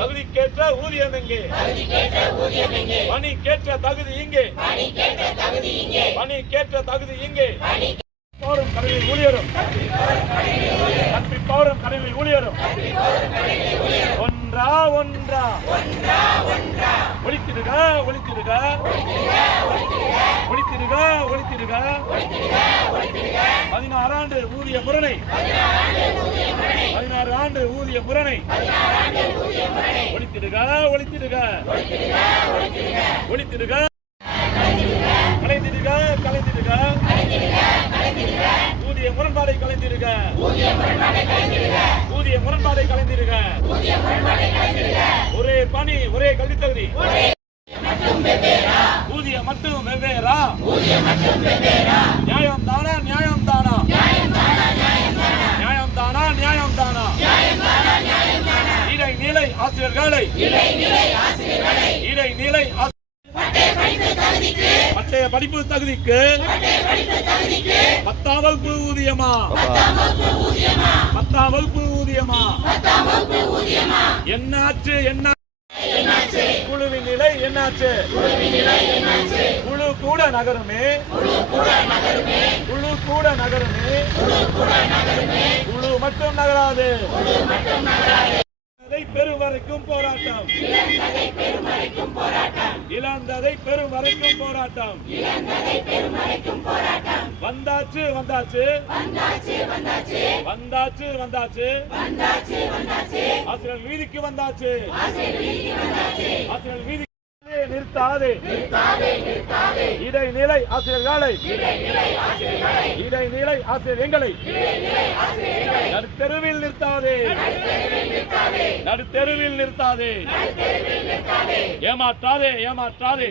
தகுதிக்கேற்ற ஊதியம் எங்கே? பணிக்கேற்ற தகுதி இங்கே? பணிக்கேற்ற தகுதி இங்கே? போரும் கடலில் ஊழியரும். கற்பிப்பவரும் கடலில் ஊழியரும். ஒன்றா ஒன்றா. ஒழித்திடுக ஒழித்திடுக. ஒழித்திடுக ஒழித்திடுக. பதினாறு ஆண்டு ஊதிய முரணை. ஆண்டு ஊதிய முரணை. ஒழித்திடுக ஒழித்திடுக. ஒழித்திடுக. கலைந்திடுக கலைந்திடுக ஊதிய முரண்பாடை கலைந்திடுக ஊதிய முரண்பாடை கலைந்திடுக ஒரே பணி ஒரே கல்வி தகுதி ஊதிய மட்டும் வெவ்வேறா. ஊதிய மட்டும் வெவ்வேறா. ஆசிரியர்களை. இறை நிலை பட்டய படிப்பு தகுதிக்கு பத்தாம் வகுப்பு ஊதியமா? பத்தாம் வகுப்பு ஊதியமா? என்னாச்சு என்ன குழுவின் நிலை என்னாச்சு? குழு கூட நகருமே? குழு கூட நகருமே? குழு மட்டும் நகராது. வரைக்கும் போராட்டம். இழந்ததை பெரும் வரைக்கும் போராட்டம். வந்தாச்சு வந்தாச்சு. வந்தாச்சு வந்தாச்சு. ஆசிரியர் வீதிக்கு வந்தாச்சு. ஆசிரியர் வீதி நிறுத்தாதே. இடைநிலை ஆசிரியர்களை. இடைநிலை ஆசிரியர் எங்களை. நடுத்தெருவில் நிறுத்தாதே. நடுத்தெருவில் நிறுத்தாதே. ஏமாற்றாதே ஏமாற்றாதே.